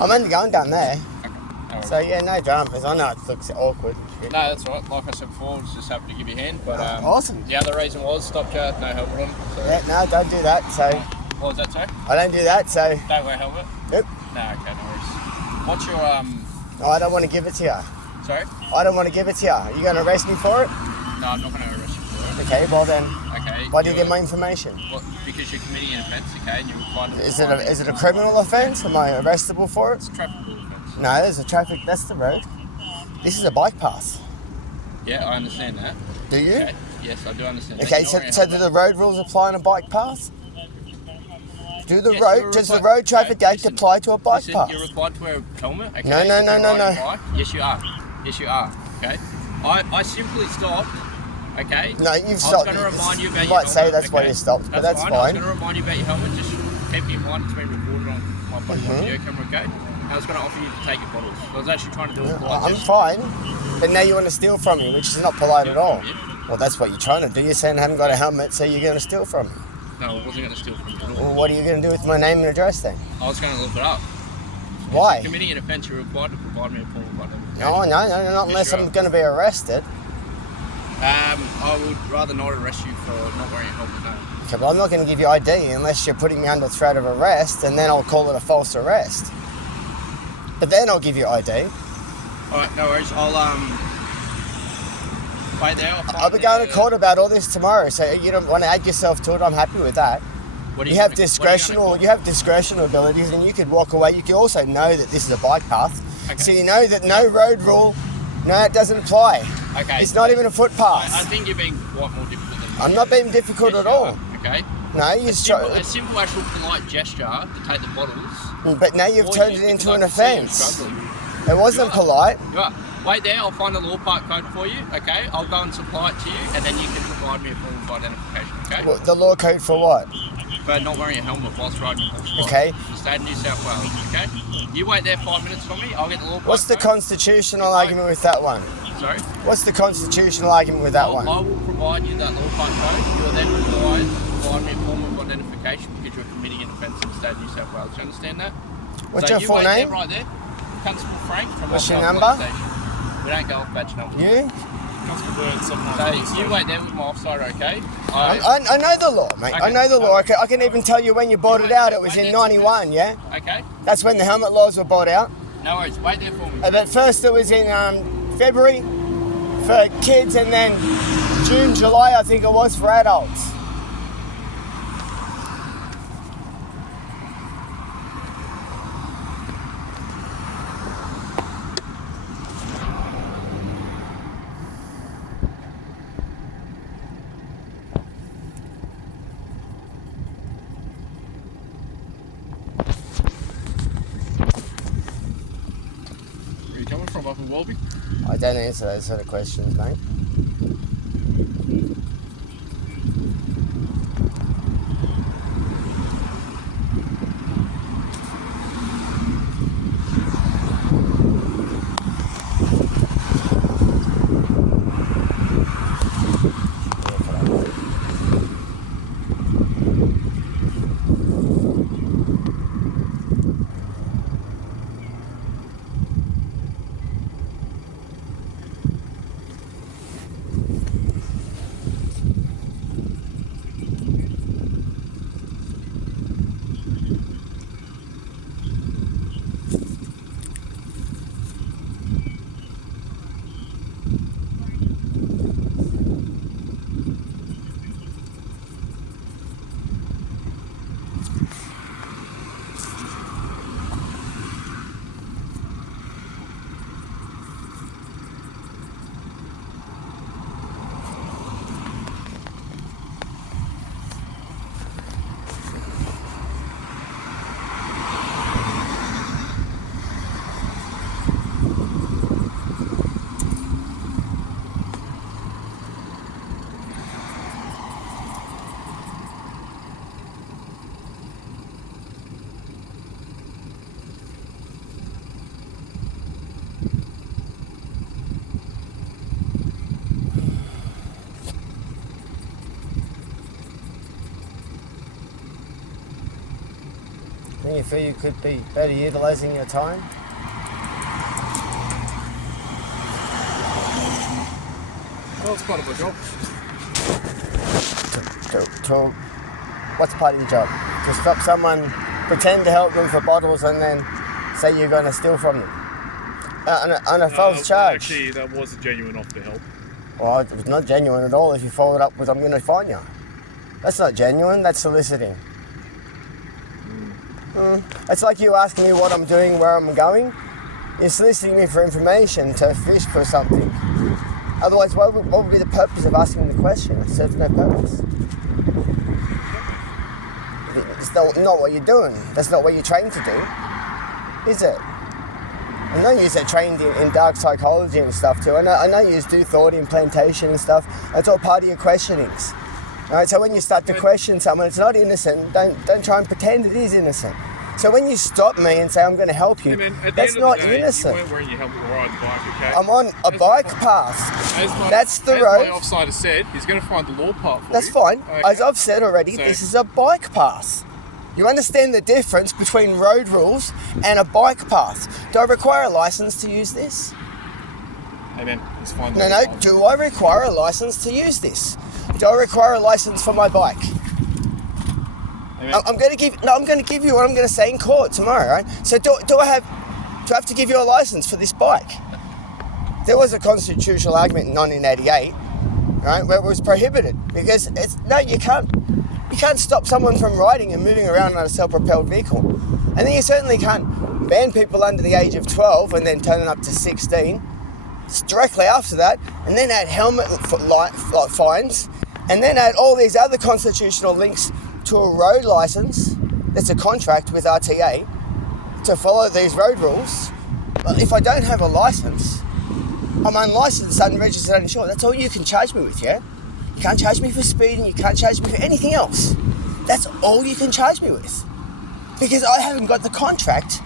I'm only going down there. Okay. So yeah, no dramas. I know it looks awkward. No, that's all right. Like I said before, I was just happy to give you a hand. But awesome. The other reason was stop jar, no helmet on. So. Yeah, no, don't do that. So. What was that, sorry? I don't do that. So. Don't wear a helmet. Nope. No, okay, no worries. What's your No, I don't want to give it to you. Sorry? I don't want to give it to you. Are you going to arrest me for it? No, I'm not going to arrest you for it. Okay, well then. Okay. Why do you get my information? Well, because you're committing an offence, okay, and you're required to... Is it a criminal offence? Am I arrestable for it? It's a traffic rule offence. No, there's a traffic. That's the road. This is a bike path. Yeah, I understand that. Do you? Okay. Yes, I do understand that. Okay, so do the road rules apply on a bike path? Does the road traffic act apply to a bike path? You're required to wear a helmet. Okay? No. Yes, you are. Yes, you are. Okay. I simply stopped. Okay. No, you've stopped. I was going to remind you about you your might say helmet, that's why you stopped, but that's fine. I was going to remind you about your helmet. Just keep in mind it's been recorded on my video camera. Okay. I was going to offer you to take your bottles. I was actually trying to do it. I'm fine, but now you want to steal from me, which is not polite at all. Well, that's what you're trying to do. You're saying I haven't got a helmet, so you're going to steal from me. No, I wasn't going to steal from you at all. Well, what are you going to do with my name and address then? I was going to look it up. Why? If you're committing an offence, you're required to provide me a form of identification. No, not unless I'm going to be arrested. I would rather not arrest you for not wearing a helmet, no. Okay, but I'm not going to give you ID unless you're putting me under threat of arrest, and then I'll call it a false arrest. But then I'll give you ID. Alright, no worries. I'll wait there. I'll be going to court about all this tomorrow, so you don't want to add yourself to it. I'm happy with that. You have discretional abilities, and you could walk away. You can also know that this is a bike path, so you know that no road rule, it doesn't apply. Okay. It's not even a footpath. I think you're being quite more difficult than I'm not being difficult at all. Okay. No, a simple actual polite gesture to take the bottles. But now you've turned it into an offence. It wasn't polite. You are. Wait there, I'll find a law park code for you, okay? I'll go and supply it to you, and then you can provide me a form of identification, okay? Well, the law code for what? For not wearing a helmet whilst riding a horse bike. Okay. In the state of New South Wales, okay? You wait there 5 minutes for me, I'll get the law park What's the constitutional argument with that one? Sorry? What's the constitutional argument with that one? I will provide you that law park code. You are then required to provide me a form of identification because you're committing an offence in the state of New South Wales. Do you understand that? What's your full name? Right there. Constable Frank from What's your number? We don't go off badge numbers. You? So you wait there with my officer, okay? I know the law, mate. Okay. I know the law. I can even tell you when you bought it out. It was in 91, yeah? Okay. That's when the helmet laws were bought out. No worries. Wait there for me. But first it was in February for kids, and then June, July, I think it was for adults. Up in Walby? I don't answer those sort of questions, mate. Do you feel you could be better utilising your time? Well, it's part of my job. What's part of your job? To stop someone, pretend to help them for bottles and then say you're going to steal from them? On a false charge. Actually, that was a genuine offer to help. Well, it was not genuine at all if you followed up with, I'm going to fine you. That's not genuine, that's soliciting. It's like you asking me what I'm doing, where I'm going. You're soliciting me for information to fish for something. Otherwise, what would be the purpose of asking the question? It serves no purpose. It's not what you're doing. That's not what you're trained to do, is it? I know you're trained in dark psychology and stuff too. I know you do thought implantation and stuff. That's all part of your questionings. Right? So when you start to question someone, it's not innocent. Don't try and pretend it is innocent. So when you stop me and say I'm going to help you, that's not innocent. You weren't wearing your helmet to ride the bike, okay? I'm on a bike path. That's the road. As my offsider said, he's going to find the law part for you. That's fine. Okay. As I've said already, this is a bike path. You understand the difference between road rules and a bike path. Do I require a license to use this? Amen. It's fine. No. Do I require a license to use this? Do I require a license for my bike? Amen. I'm going to give you what I'm going to say in court tomorrow, right? So do I have to give you a license for this bike? There was a constitutional argument in 1988, right, where it was prohibited because you can't stop someone from riding and moving around on a self-propelled vehicle. And then you certainly can't ban people under the age of 12 and then turn them up to 16. It's directly after that, and then add helmet fines, and then add all these other constitutional links to a road license that's a contract with RTA to follow these road rules. But if I don't have a license, I'm unlicensed, unregistered, uninsured. That's all you can charge me with, yeah? You can't charge me for speeding, you can't charge me for anything else. That's all you can charge me with. Because I haven't got the contract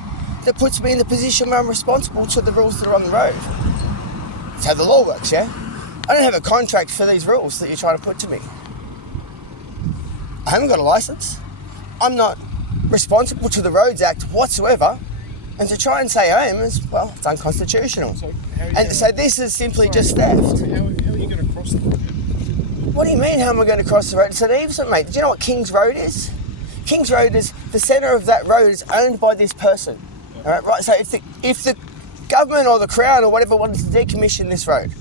that puts me in the position where I'm responsible to the rules that are on the road. That's how the law works, yeah? I don't have a contract for these rules that you're trying to put to me. I haven't got a license. I'm not responsible to the Roads Act whatsoever. And to try and say I am is, well, it's unconstitutional. So this is simply just theft. How are you going to cross the road? What do you mean, how am I going to cross the road? It's an easement, mate. Do you know what King's Road is? King's Road is, the centre of that road is owned by this person. All right? So if the government or the Crown or whatever wanted to decommission this road,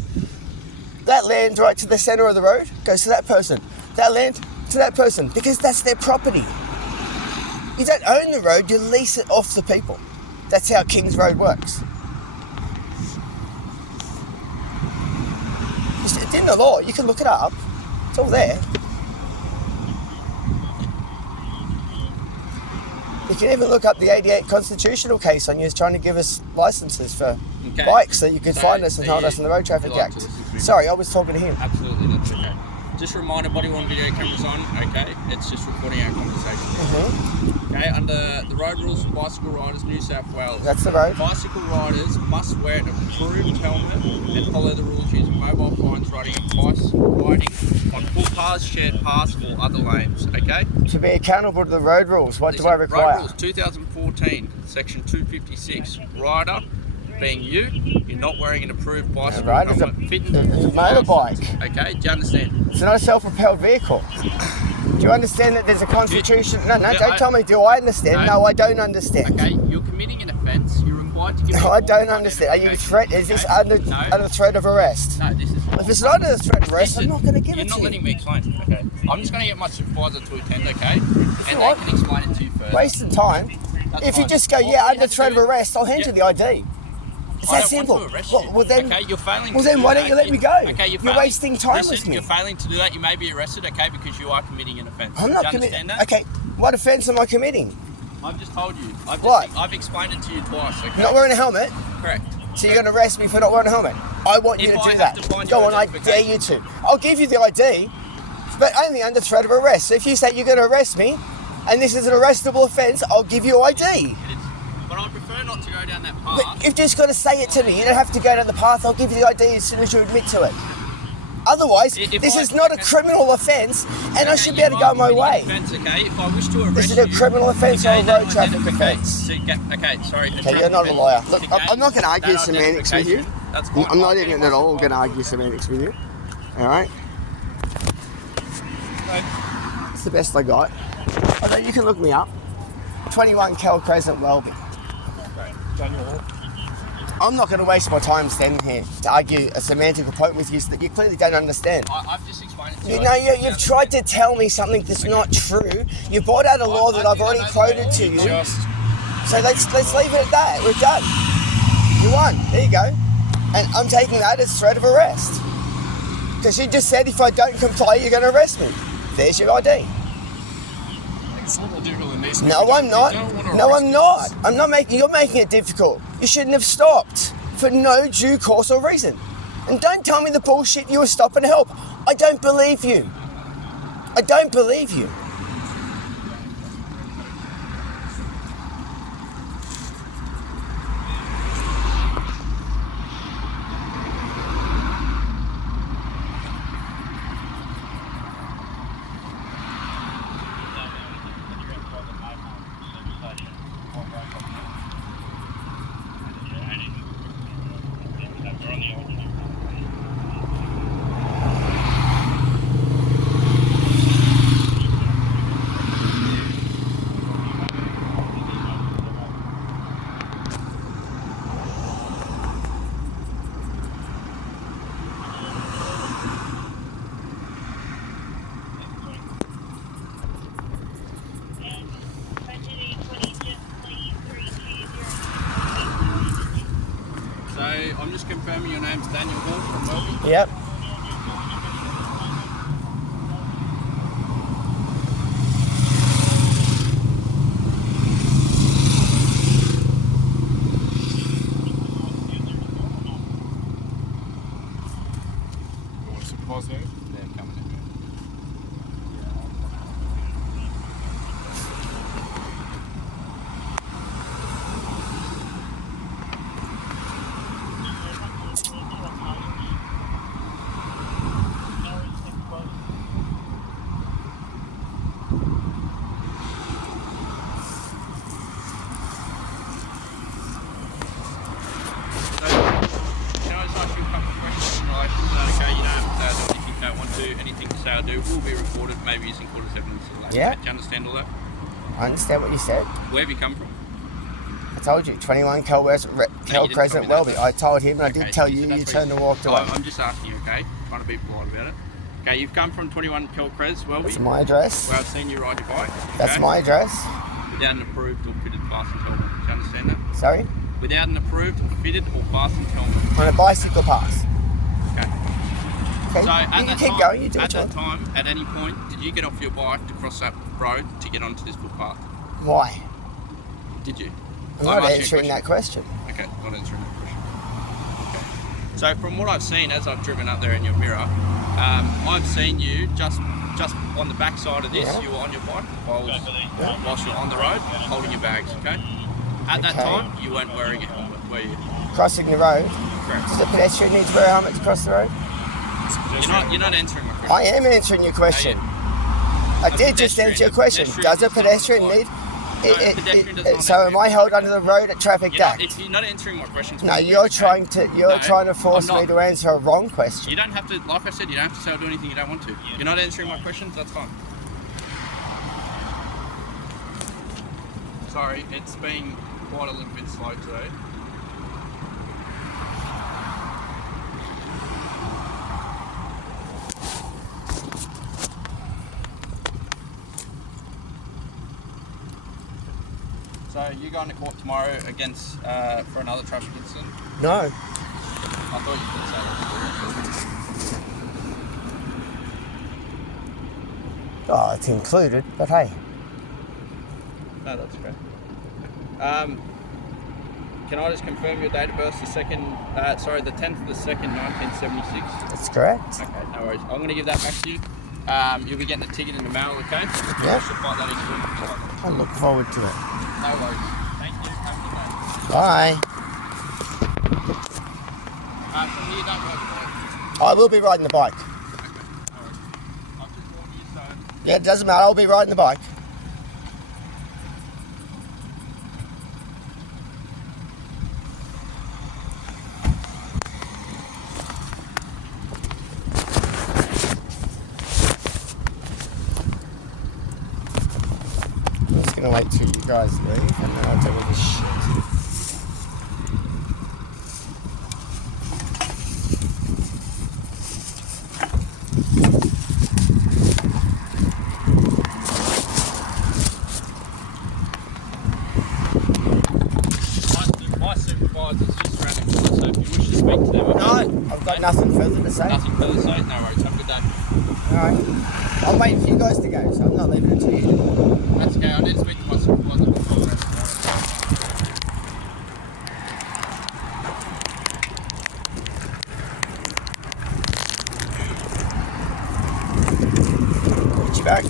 that land right to the centre of the road goes to that person. That land to that person, because that's their property. You don't own the road, you lease it off the people. That's how King's Road works. It's in the law, you can look it up. It's all there. You can even look up the 88 constitutional case on you trying to give us licences for bikes so you could find us and hold us in the Road Traffic Act. Sorry, I was talking to him. Absolutely, that's okay. Just a reminder, body worn video cameras on, okay? It's just recording our conversation. Okay, under the road rules for bicycle riders, New South Wales. That's the road. Bicycle riders must wear an approved helmet and follow the rules using mobile phones, riding on footpaths, shared paths, or other lanes, okay? To be accountable to the road rules, what do I require? Road rules 2014, section 256. Rider, being you're not wearing an approved bicycle helmet. It's a motorbike. Okay, do you understand? It's not a self-propelled vehicle. Do you understand that there's a constitution? No, don't tell me, do I understand? No, I don't understand. Okay, you're committing an offence, you're required to give No, I don't understand. Are you is this under threat of arrest? No, this is... If it's not under threat of arrest, I'm not going to give it to you. You're not letting me explain, okay? I'm just going to get my supervisor to attend, okay? And they can explain it to you first. Wasting time. If you just go, under threat of arrest, I'll hand you the ID. It's that simple. Well, then, okay, you're failing. Well, then why don't you let me go? Okay, you're wasting time with me. You're failing to do that. You may be arrested, okay, because you are committing an offence. I'm not committing. Okay, what offence am I committing? I've just told you. I've explained it to you twice. Okay. Not wearing a helmet. Correct. So you're going to arrest me for not wearing a helmet? I want you to do that. Go on, I dare you to. I'll give you the ID, but only under threat of arrest. So if you say you're going to arrest me, and this is an arrestable offence, I'll give you ID. But I prefer not to go down that path. But you've just got to say it to me. You don't have to go down the path. I'll give you the ID as soon as you admit to it. Otherwise, If this I- is not a okay. criminal offence, and I Okay, should be able to go my way. Offense, okay? If I wish to arrest This is a you, criminal offence or a that road traffic identification- offence. Okay, sorry. Okay, you're not a lawyer. Look, Okay, I'm not going to argue that semantics with you. identification, That's fine. I'm not even at all going to argue semantics with you. All right? It's the best I got. Although you can look me up. 21 Cal Crescent, Welby. Daniel Hall. I'm not going to waste my time standing here to argue a semantical point with you that you clearly don't understand. I've just explained it to You know, you've tried to tell me something that's not true. You brought out a law that I've already quoted to you. Just So let's leave it at that. We're done. You won. There you go. And I'm taking that as threat of arrest. Because you just said if I don't comply, you're going to arrest me. There's your ID. it's a little difficult than this. No, I'm not. No, I'm not. I'm not making. You're making it difficult. You shouldn't have stopped for no due course or reason. And don't tell me the bullshit you were stopping to help. I don't believe you. I don't believe you. So I'm just confirming your name's Daniel Hall from Welby. Yep. What's the positive? They're coming in. Can I just ask you a couple of questions in relation to that? Okay, you don't have to say I do anything you don't want to. Anything you say I do will be recorded, maybe using court as evidence. Yeah. Do you understand all that? I understand what you said. Where have you come from? I told you, 21 Cal didn't Crescent, tell me that. Welby. I told him and I did Okay, tell so you, that's you what turned and walked away. I'm just asking you, okay? Trying to be polite about it. Okay, you've come from 21 Cal Cres, Welby, That's my address. where I've seen you ride your bike. That's okay? my address. Without an approved or fitted fastened helmet. Do you understand that? Sorry? Without an approved or fitted or fastened helmet. On a bicycle pass. Okay. Okay? So at you that keep time, going, you do at what you that want. time, at any point, did you get off your bike to cross that road to get onto this footpath? Why? Did you? I'm I've not asked you a answering that question. Okay, not answering that question. Okay. So from what I've seen as I've driven up there in your mirror, I've seen you just on the back side of this. Yeah. You were on your bike whilst you're on the road, holding your bags. Okay. At that Okay. time, you weren't wearing a helmet, were you? Crossing the road. Correct. Does a pedestrian need to wear a helmet to cross the road? You're not answering my question. I am answering your question. I did just answer your question. Does a pedestrian need? So am I held under the road at traffic act? You're not answering my question. No, you're trying to force I'm me not. to answer a wrong question. You don't have to, like I said, you don't have to say or do anything you don't want to. You're not answering my questions, that's fine. Sorry, it's been quite a little bit slow today. So you're going to court tomorrow against for another traffic incident? No. I thought you could say that. Oh, it's included, but hey. No, that's okay. Can I just confirm your date of birth? The 10th of the 2nd, 1976. That's correct. Okay, no worries. I'm going to give that back to you. You'll be getting a ticket in the mail, okay? Yeah. Should fight that into it. I look forward to it. No worries. Thank you. Have a good day. Bye. From here, don't work, I will be riding the bike. Yeah, it doesn't matter. I'll be riding the bike. I'm just gonna wait till you guys leave, and then I'll do all this shit. My supervisor's just around the corner, so if you wish to speak to them... No, I've got nothing further to say. Nothing further to say? No worries, have a good day. Alright. I'm waiting for you guys to go, so I'm not leaving it to you. That's okay, I need to speak to my supervisor before the rest of Get you back.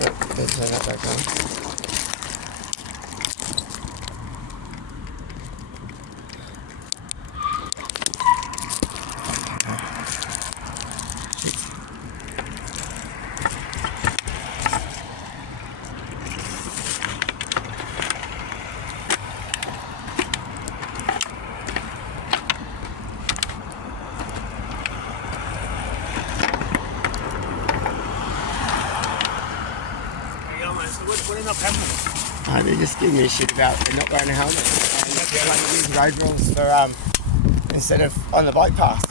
Let's turn that back on. What ended up happening? They just give me a shit about not wearing a helmet. Use road rules for instead of on the bike path.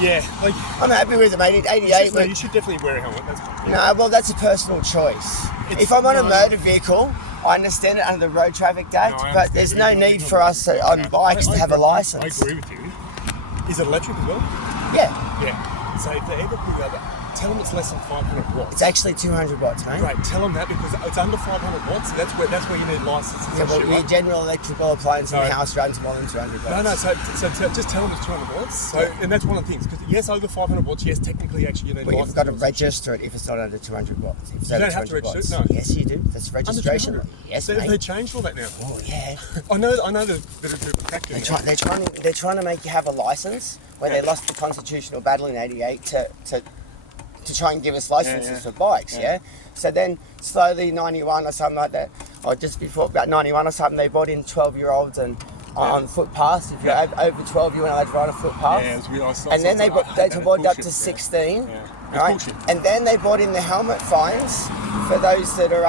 Yeah, like I'm happy with it, mate. 88. no, you should definitely wear a helmet. That's fine. No, well, that's a personal choice. If I'm on a motor vehicle, I understand it under the Road Traffic Act, No, I but there's no understand, but need for us on bikes to have a license. I agree with you. Is it electric as well? Yeah, Yeah. So if they ever put that, tell them it's less than 500 watts. it's actually 200 watts, mate. Right, tell them that because it's under 500 watts. That's where you need licenses. Yeah, and but shit, your right? general electrical appliance in the No. house runs more than 200 watts. No, so just tell them it's 200 watts. So, and that's one of the things. Because yes, over 500 watts, yes, technically, actually, you need But license. you've got to register it if it's not under 200 watts. If it's You over don't have to 200 register it, watts. no. Yes, you do. That's registration. Under 200. Yes, They mate. changed all that now. Oh, yeah. I know that they're protecting. They're trying to make you have a license where they lost the constitutional battle in '88 to try and give us licenses for bikes, yeah. So then slowly 91 or something like that, or just before about 91 or something, they brought in 12-year-olds and on footpaths. If you're over 12, you weren't allowed to ride a footpath. Yeah, it was weird. And then they brought it up to 16, right? Bullshit. And then they brought in the helmet fines for those that are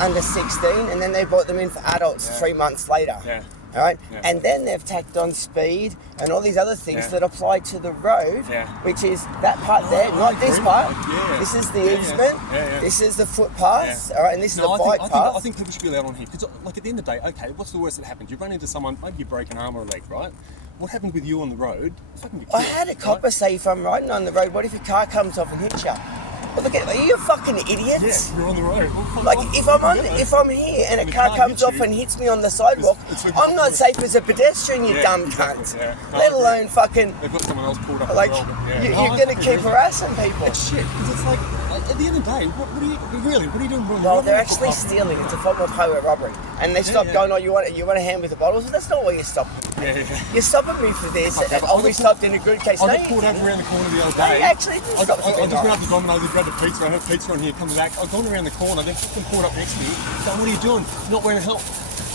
under 16, and then they brought them in for adults 3 months later. Yeah. All right, Yeah. and then they've tacked on speed and all these other things that apply to the road, which is that part there, not this part. This is the easement. This is the footpaths. All right, and this is the bike path. I think people should be allowed on here because, like, at the end of the day, okay, what's the worst that happens? You run into someone, maybe you break an arm or a leg, right? What happens with you on the road? You fucking get I killed, had a copper say, if I'm riding on the road, what if your car comes off and hits you? Well, look at, are you fucking idiots? Yeah, you're on the road. Well, Like if I'm here and a car comes off and hits me on the sidewalk, I'm not safe as a pedestrian, you dumb cunt. Let alone fucking. They've got someone else pulled up. Like as well. you're gonna keep harassing people. It's shit because it's like at the end of the day, what are you doing wrong? Well, they're actually stealing. It's a form of highway robbery, and they stop going. Oh, you want a hand with the bottles? That's not what you're stopping. You're stopping me for this. Okay, and we stopped in a good case. I got pulled over around the corner the other day. Actually, I just went up to Domino's and grabbed a pizza. I had pizza on here, coming back. I was going around the corner, then fucking pulled up next to me. So what are you doing? Not wearing a helmet.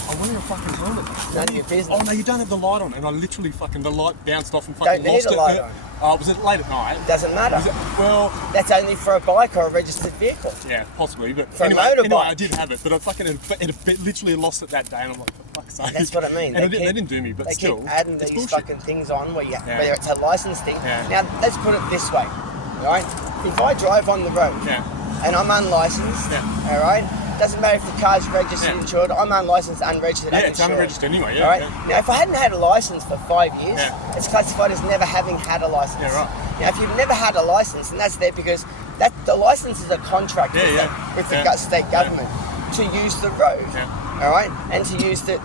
I'm wearing a fucking helmet. None of your business. Oh no, you don't have the light on, and I literally fucking the light bounced off and Don't fucking need lost a it. light on. Was it late at night? Doesn't matter. Was it, well, That's only for a bike or a registered vehicle. yeah, possibly, but For a anyway, motorbike. I did have it, but I fucking literally lost it that day, and I'm like, for fuck's sake. That's what I mean. And they didn't do me, but they still, keep adding it's these bullshit. fucking things on where Yeah. whether it's a license thing. Yeah. Now let's put it this way, all right? If I drive on the road Yeah. and I'm unlicensed, Yeah. all right, Doesn't matter if the car's registered, insured. I'm unlicensed, unregistered, Yeah, it's unregistered anyway, yeah. All right? Yeah. Now, if I hadn't had a license for 5 years, Yeah. it's classified as never having had a license. Yeah, right. Now, if you've never had a license, and that's there because the license is a contract with the state government to use the road, all right, and to use the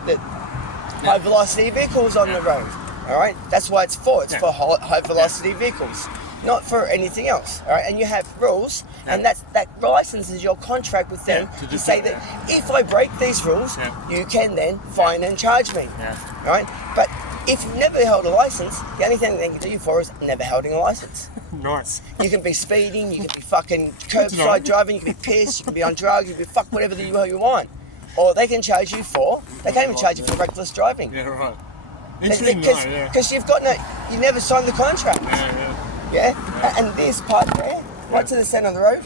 high velocity vehicles on the road, all right. That's why it's for. It's for high velocity vehicles, not for anything else, all right. And you have rules, and that license is your contract with them to say that if I break these rules, you can then fine and charge me, all right. But if you've never held a license, the only thing they can do you for is never holding a license. Nice. You can be speeding, you can be fucking curbside driving, you can be pissed, you can be on drugs, you can be fuck whatever you want. Or they can charge you they can't even charge you for reckless driving. Yeah, right. Interesting, Because you've got you never signed the contract. Yeah? And this part there, right to the centre of the road,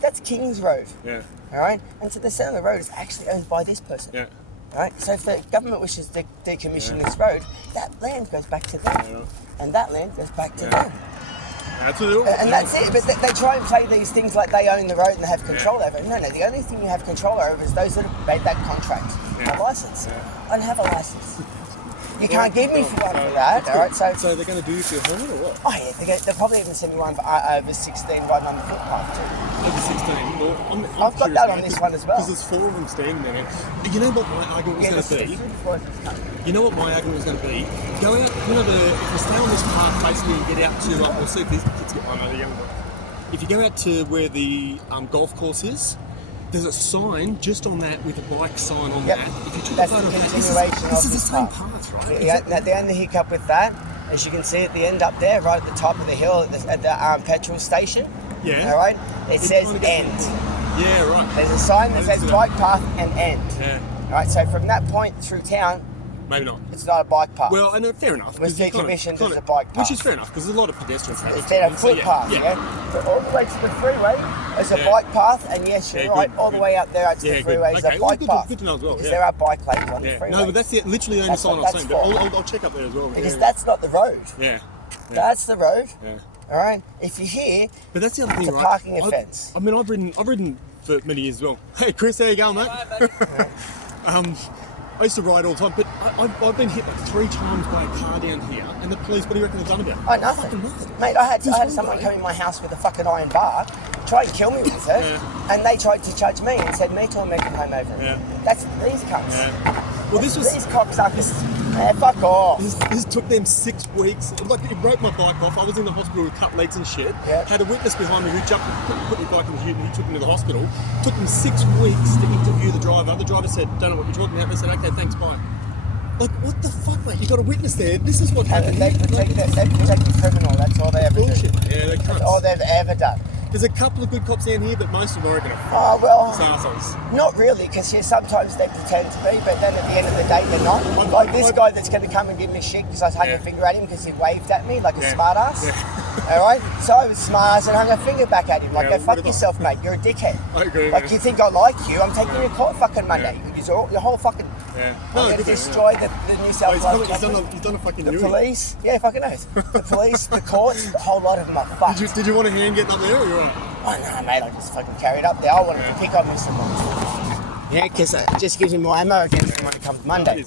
that's King's Road. Yeah. All right? And to the centre of the road is actually owned by this person. Yeah. Right? So if the government wishes to decommission this road, that land goes back to them. And that land goes back to them. That's what it And that's it. But they try and play these things like they own the road and they have control over it. No, the only thing you have control over is those that have made that contract. A license. I don't have a license. You can't give me for one for that, all right? So they're going to do you for your helmet or what? Oh yeah, they'll probably even send me one for over 16 riding on the footpath too. Over 16? Well, I'm I've got that on this one as well. Because there's 4 of them standing there. You know what my argument was going to be? You know what my argument was going to be? Go out, if you stay on this path basically and get out to, we'll see if these kids get one over the young one. If you go out to where the golf course is, there's a sign just on that with a bike sign on that. If you took a photo of that, this is the same path, right? Yeah, the only hiccup with that, as you can see at the end up there, right at the top of the hill at the petrol station. Yeah. All right. It says end. Yeah, right. There's a sign that says bike path and end. Yeah. All right. So from that point through town, maybe not. It's not a bike path. Well, I know, fair enough. It was decommissioned as a bike path. Which is fair enough, because there's a lot of pedestrians. It's been a footpath, But all the way to the freeway is a bike path, and yes, you're right, all the way out there to the freeway is a bike path. Good to know as well, because there are bike lanes on the freeway. No, but that's literally the only sign I've seen, but I'll check up there as well. Because that's not the road. Yeah. That's the road. Yeah. All right. If you're here, but that's the other thing, it's a parking offence. I mean, I've ridden for many years as well. Hey, Chris, how you going, mate? I used to ride all the time, but I've been hit like 3 times by a car down here, and the police, what do you reckon they've done about it? Oh, nothing. Mate, I had someone come in my house with a fucking iron bar, try and kill me with it, and they tried to judge me and said me to a American home over it. That's these cunts. Well, these cocksuckers. Fuck off. This took them 6 weeks. Like, it broke my bike off. I was in the hospital with cut legs and shit. Had a witness behind me who jumped, put my bike in the ute, and he took me to the hospital. Took them 6 weeks to interview the driver. The driver said, "Don't know what you're talking about." They said, "Okay, thanks, bye." Like, what the fuck, mate? You got a witness there. This is what happened. They protect the criminal. That's all they ever do. Bullshit. Yeah, they That's all they've ever done. There's a couple of good cops down here, but most of them are going to assholes. Not really, because sometimes they pretend to be, but then at the end of the day, they're not. Like this guy that's going to come and give me shit because I hung a finger at him because he waved at me like a smart ass. All right? So I was smart ass and hung a finger back at him. Like, go fuck yourself, mate. You're a dickhead. I agree. Like, you think I like you? I'm taking your court fucking Monday. You can use your whole fucking... I'm going to destroy the New South Wales government. He's done a fucking The police. Yeah, fucking knows. The police, the courts, the whole lot of them are fucked. Did you want a hand getting up there, or you're right? Oh no, mate, I just fucking carried up there. I wanted to pick on me some more. Yeah, because it just gives me more ammo against him when it comes Monday.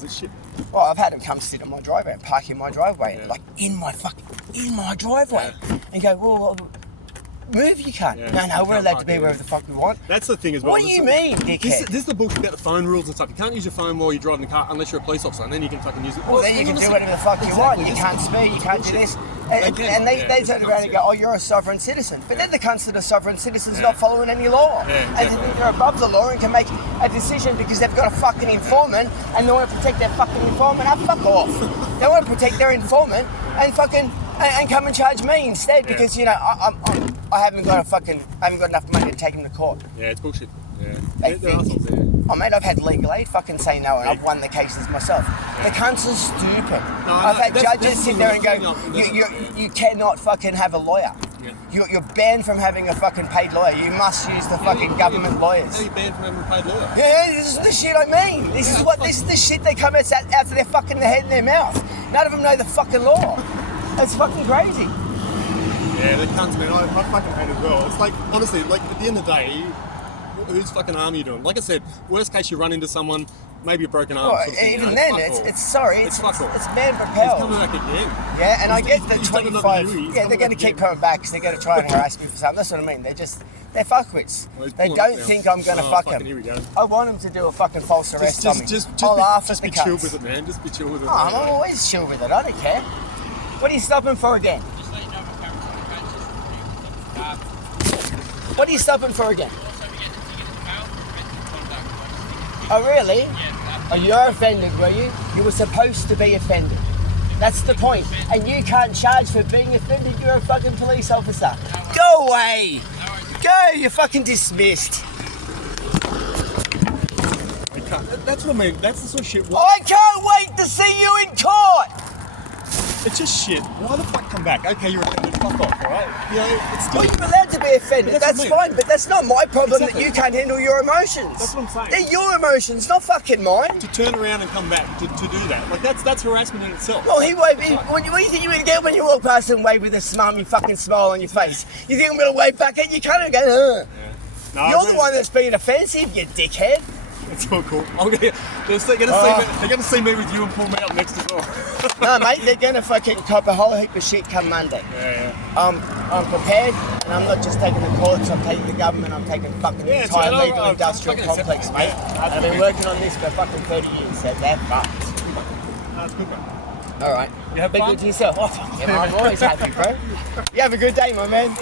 Well, I've had him come sit on my driveway and park in my driveway, like in my driveway, and go, well, move you can't. No, we're allowed to be wherever the fuck we want. That's the thing as well. What do you mean, dickhead? This is the bullshit about the phone rules and stuff. You can't use your phone while you're driving the car unless you're a police officer, and then you can fucking use it. Well, then you can do whatever the fuck you want. You can't speak, you can't do this. And they turn around and go, oh, you're a sovereign citizen. But then the cunts that are sovereign citizens not following any law. And they think they're above the law and can make a decision because they've got a fucking informant and they want to protect their fucking informant. Fuck off. They want to protect their informant and fucking and come and charge me instead because, you know, I haven't got enough money to take him to court. Yeah, it's bullshit. Yeah. They're assholes, Oh, mate, I've had legal aid fucking say no, and I've won the cases myself. The cunts are stupid. I've had judges sit there and go, you cannot fucking have a lawyer. You're banned from having a fucking paid lawyer. You must use the fucking government lawyers. How are you banned from having a paid lawyer? Yeah, this is the shit I mean. This is the shit they come out to their fucking head and their mouth. None of them know the fucking law. That's fucking crazy. Yeah, the cunts, man. I fucking hate it as well. It's like, honestly, like, at the end of the day, whose fucking arm are you doing? Like I said, worst case you run into someone, maybe a broken arm. Well, sort of thing, even you know, then, it's fuck all. it's man He's propelled. coming back again. Yeah, and I get He's the done another 25. Yui, he's Yeah, coming they're going to back keep again. coming back because they're going to try and harass me for something. That's what I mean. They're fuckwits. Well, he's They pulling don't up now. think I'm going to Oh, fuck fucking him. here we go. I want him to do a fucking false arrest on me. I'll laugh at the be chill cunts. with it, man. Just be chill with it. Oh, I'm always chill with it. I don't care. What are you stopping for again? Just let you know my camera's on the phone, just recording. What are you stopping for again? Also, we get the tickets in the mail, preventive conduct. Oh, really? Yeah, Oh, you're offended, were you? You were supposed to be offended. That's the point. And you can't charge for being offended. You're a fucking police officer. Go away! Go! You're fucking dismissed. That's what I mean. That's the sort of shit. I can't wait to see you in court! It's just shit. Why the fuck come back? Okay, you're offended. Fuck off, alright? You know, it's still. Well, you're allowed to be offended. But that's That's what I mean. fine, but that's not my problem Exactly. that you can't handle your emotions. That's what I'm saying. They're your emotions, not fucking mine. To turn around and come back to do that. Like, that's harassment in itself. Well, what do you think you're going to get when you walk past and wave with a smarmy fucking smile on your face? You think I'm going to wave back at you? You can't go, Yeah. No, You're the one that's being offensive, you dickhead. It's all cool. They're gonna see me with you and pull me up next as well. No, mate, they're going to fucking cop a whole heap of shit come Monday. Yeah. I'm prepared, and I'm not just taking the courts, I'm taking the government, I'm taking fucking the Yeah, entire so legal industrial fucking complex, accept mate. that, yeah. And I've been working on this for fucking 30 years, so they're fucked. That's good, man. Alright. You have Be fun? good to yourself. Yeah, I'm always happy, bro. You have a good day, my man.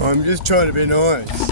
I'm just trying to be nice.